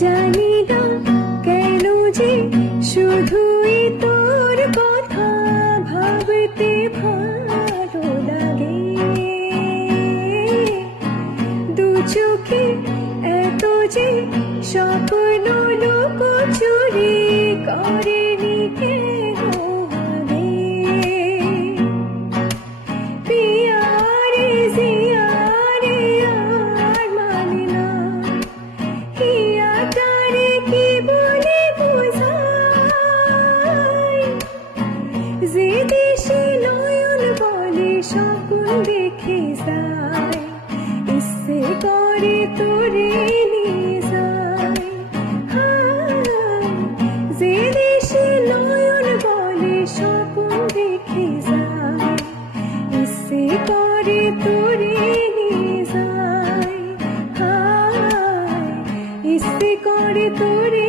জানি না কেন যে শুধুই তোর কথা ভাবতে ভালো লাগে। দু চোখে এত যে স্বপ্ন লুকোচুরি করেনি কেন আগে। পিয়ারে জিয়ারে আর মানে না, হিয়াটারে কি বলে বোঝাই। যে দেশে নয়ন বলে স্বপ্ন দেখে যায়, ইচ্ছে করে তোরে নিয়ে যায়। যে দেশে নয়ন বলে স্বপ্ন দেখে যায়, ইচ্ছে করে তোরে নিয়ে যায়। ইচ্ছে করে তোরে